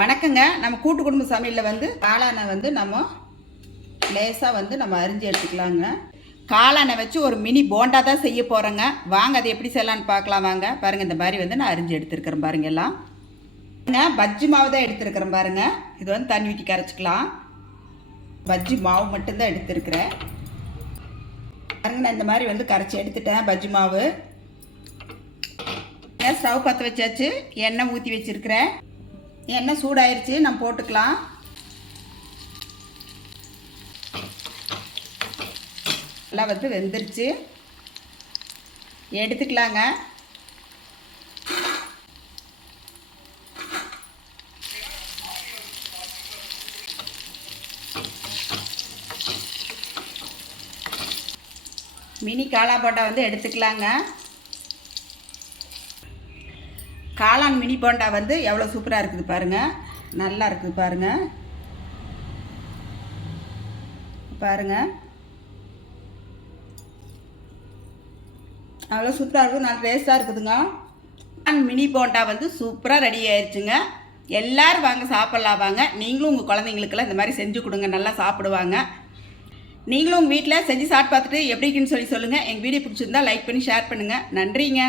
வணக்கங்க. நம்ம கூட்டு குடும்ப சமையலில் காளானை நம்ம லேசாக நம்ம அரிஞ்சு எடுத்துக்கலாங்க. காளானை வச்சு ஒரு மினி போண்டா தான் செய்ய போகிறேங்க. வாங்க அதை எப்படி செய்யலான்னு பார்க்கலாம். வாங்க பாருங்கள், இந்த மாதிரி நான் அரிஞ்சு எடுத்துருக்கிறேன் பாருங்க. எல்லாம் பஜ்ஜி மாவு தான் எடுத்துருக்கிறேன் பாருங்க. இது தண்ணி ஊற்றி கரைச்சிக்கலாம். பஜ்ஜி மாவு மட்டும்தான் எடுத்துருக்கிறேன் பாருங்க. நான் இந்த மாதிரி கரைச்சி எடுத்துட்டேன் பஜ்ஜி மாவு. ஸ்டவ் பற்ற வச்சாச்சு, எண்ணெய் ஊற்றி வச்சுருக்கிறேன். எண்ணெய் சூடாயிருச்சு, நம்ம போட்டுக்கலாம். நல்லா வெந்துருச்சு, எடுத்துக்கலாங்க. மினி காளா போண்டா எடுத்துக்கலாங்க. காளான் மினி போண்டா எவ்வளோ சூப்பராக இருக்குது பாருங்கள். நல்லா இருக்குது பாருங்கள். பாருங்கள், அவ்வளோ சூப்பராக இருக்குது, நல்லா டேஸ்ட்டாக இருக்குதுங்க. மினி போண்டா சூப்பராக ரெடி ஆயிடுச்சுங்க. எல்லோரும் வாங்க சாப்பிட்லாம். வாங்க, நீங்களும் உங்கள் குழந்தைங்களுக்கெல்லாம் இந்த மாதிரி செஞ்சு கொடுங்க, நல்லா சாப்பிடுவாங்க. நீங்களும் உங்கள் வீட்டில் செஞ்சு சாப்பிட்டு பார்த்துட்டு எப்படி இருக்குன்னு சொல்லுங்கள். எங்கள் வீடியோ பிடிச்சிருந்தா லைக் பண்ணி ஷேர் பண்ணுங்கள். நன்றிங்க.